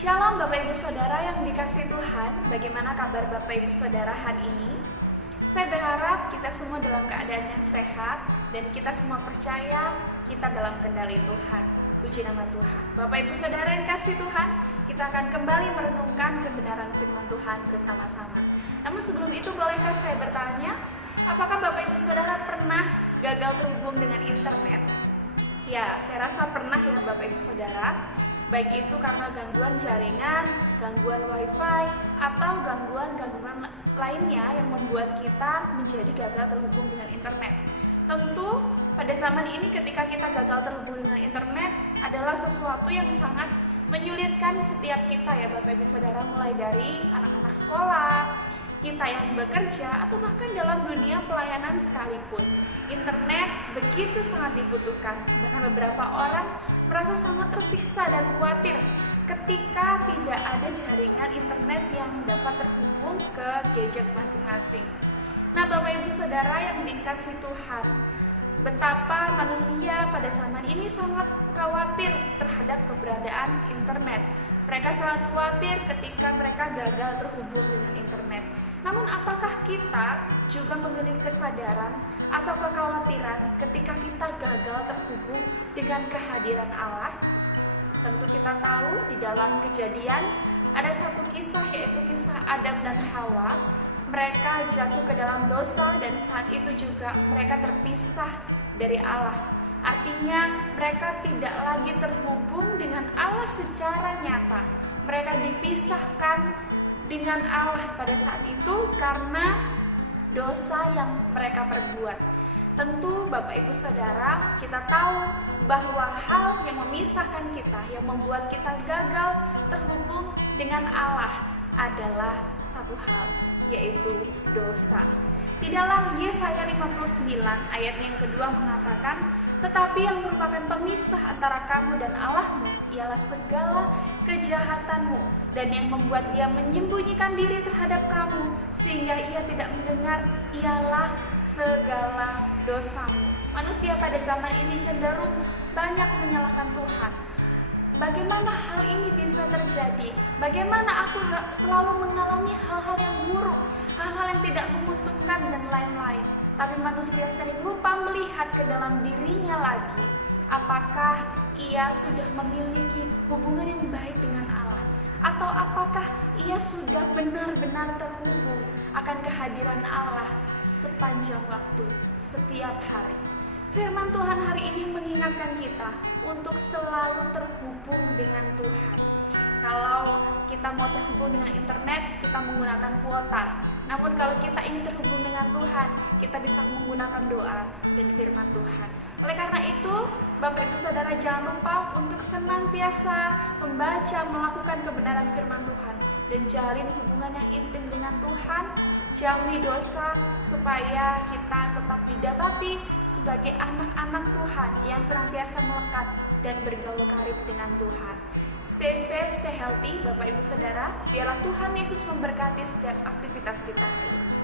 Shalom Bapak Ibu Saudara yang dikasihi Tuhan. Bagaimana kabar Bapak Ibu Saudara hari ini? Saya berharap kita semua dalam keadaan yang sehat dan kita semua percaya kita dalam kendali Tuhan. Puji nama Tuhan. Bapak Ibu Saudara yang kasih Tuhan, kita akan kembali merenungkan kebenaran firman Tuhan bersama-sama. Namun sebelum itu bolehkah saya bertanya, apakah Bapak Ibu Saudara pernah gagal terhubung dengan internet? Ya, saya rasa pernah ya Bapak Ibu Saudara. Baik itu karena gangguan jaringan, gangguan wifi, atau gangguan lainnya yang membuat kita menjadi gagal terhubung dengan internet. Tentu pada zaman ini ketika kita gagal terhubung dengan internet adalah sesuatu yang sangat menyulitkan setiap kita ya Bapak Ibu Saudara, mulai dari anak-anak sekolah, kita yang bekerja, atau bahkan dalam dunia pelayanan sekalipun. Internet begitu sangat dibutuhkan. Bahkan beberapa orang merasa sangat tersiksa dan khawatir ketika tidak ada jaringan internet yang dapat terhubung ke gadget masing-masing. Nah Bapak Ibu Saudara yang dikasihi Tuhan, betapa manusia pada zaman ini sangat khawatir terhadap keberadaan internet. Mereka sangat khawatir ketika mereka gagal terhubung dengan internet. Namun apakah kita juga memiliki kesadaran atau kekhawatiran ketika kita gagal terhubung dengan kehadiran Allah? Tentu kita tahu di dalam Kejadian ada satu kisah, yaitu kisah Adam dan Hawa. Mereka jatuh ke dalam dosa dan saat itu juga mereka terpisah dari Allah. Artinya mereka tidak lagi terhubung dengan Allah secara nyata. Mereka dipisahkan dengan Allah pada saat itu karena dosa yang mereka perbuat. Tentu Bapak Ibu Saudara, kita tahu bahwa hal yang memisahkan kita, yang membuat kita gagal terhubung dengan Allah adalah satu hal, yaitu dosa. Di dalam Yesaya 59 ayat yang kedua mengatakan, tetapi yang merupakan pemisah antara kamu dan Allahmu ialah segala kejahatanmu, dan yang membuat dia menyembunyikan diri terhadap kamu sehingga ia tidak mendengar ialah segala dosamu. Manusia pada zaman ini cenderung banyak menyalahkan Tuhan. Bagaimana hal ini bisa terjadi? Bagaimana aku selalu mengalami hal-hal yang buruk, hal-hal yang tidak menguntungkan dan lain-lain. Tapi manusia sering lupa melihat ke dalam dirinya lagi. Apakah ia sudah memiliki hubungan yang baik dengan Allah? Atau apakah ia sudah benar-benar terhubung akan kehadiran Allah sepanjang waktu, setiap hari? Firman Tuhan hari ini mengingatkan kita untuk selalu terhubung dengan Tuhan. Kalau kita mau terhubung dengan internet, kita menggunakan kuota. Namun kalau kita ingin terhubung dengan Tuhan, kita bisa menggunakan doa dan firman Tuhan. Oleh karena itu, Bapak Ibu Saudara jangan lupa untuk senantiasa membaca, melakukan kebenaran firman Tuhan, dan jalin hubungan yang intim dengan Tuhan. Jauhi dosa supaya kita tetap didapati sebagai anak-anak Tuhan yang senantiasa melekat dan bergaul karib dengan Tuhan. Stay safe, stay healthy Bapak Ibu Saudara. Biarlah Tuhan Yesus memberkati setiap aktivitas kita hari ini.